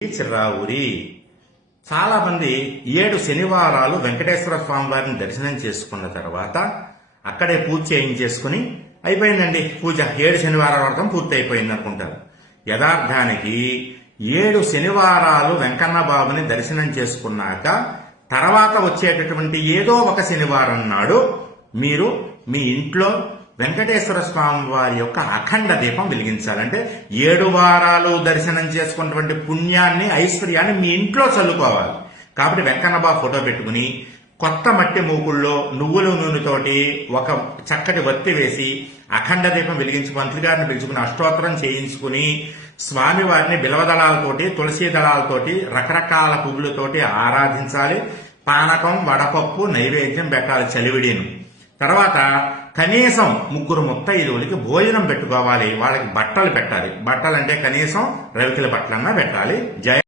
చిర్రావూరి చాలా మంది 7 శనివారాలు వెంకటేశ్వర స్వామి వారిని దర్శనం చేసుకున్న తర్వాత అక్కడే పూజ చేయించేసుకుని అయిపోయిందండి పూజ 7 శనివారాల వ్రతం పూర్తి అయిపోయింది అనుకుంటారు. యథార్థానికి 7 శనివారాలు వెంకన్న బాబుని దర్శనం చేసుకున్నాక తర్వాత వచ్చేటటువంటి ఏదో ఒక శనివారం నాడు మీరు మీ ఇంట్లో వెంకటేశ్వర స్వామి వారి యొక్క అఖండ దీపం వెలిగించాలంటే 7 వారాలు దర్శనం చేసుకున్నటువంటి పుణ్యాన్ని ఐశ్వర్యాన్ని మీ ఇంట్లో చల్లుకోవాలి. కాబట్టి వెంకన్నబాబు ఫోటో పెట్టుకుని కొత్త మట్టి మూకుల్లో నువ్వుల నూనెతోటి ఒక చక్కటి వత్తి వేసి అఖండ దీపం వెలిగించి మంత్రి గారిని పిలుచుకుని అష్టోత్తరం చేయించుకుని స్వామివారిని బిలవదళాలతోటి తులసి దళాలతోటి రకరకాల పువ్వులతోటి ఆరాధించాలి. పానకం వడపప్పు నైవేద్యం పెట్టాలి చలివిడిను. తర్వాత కనీసం 3 ముత్తైదువులకి భోజనం పెట్టుకోవాలి. వాళ్ళకి బట్టలు పెట్టాలి. బట్టలు అంటే కనీసం రవికిల బట్టలన్నా పెట్టాలి. జయ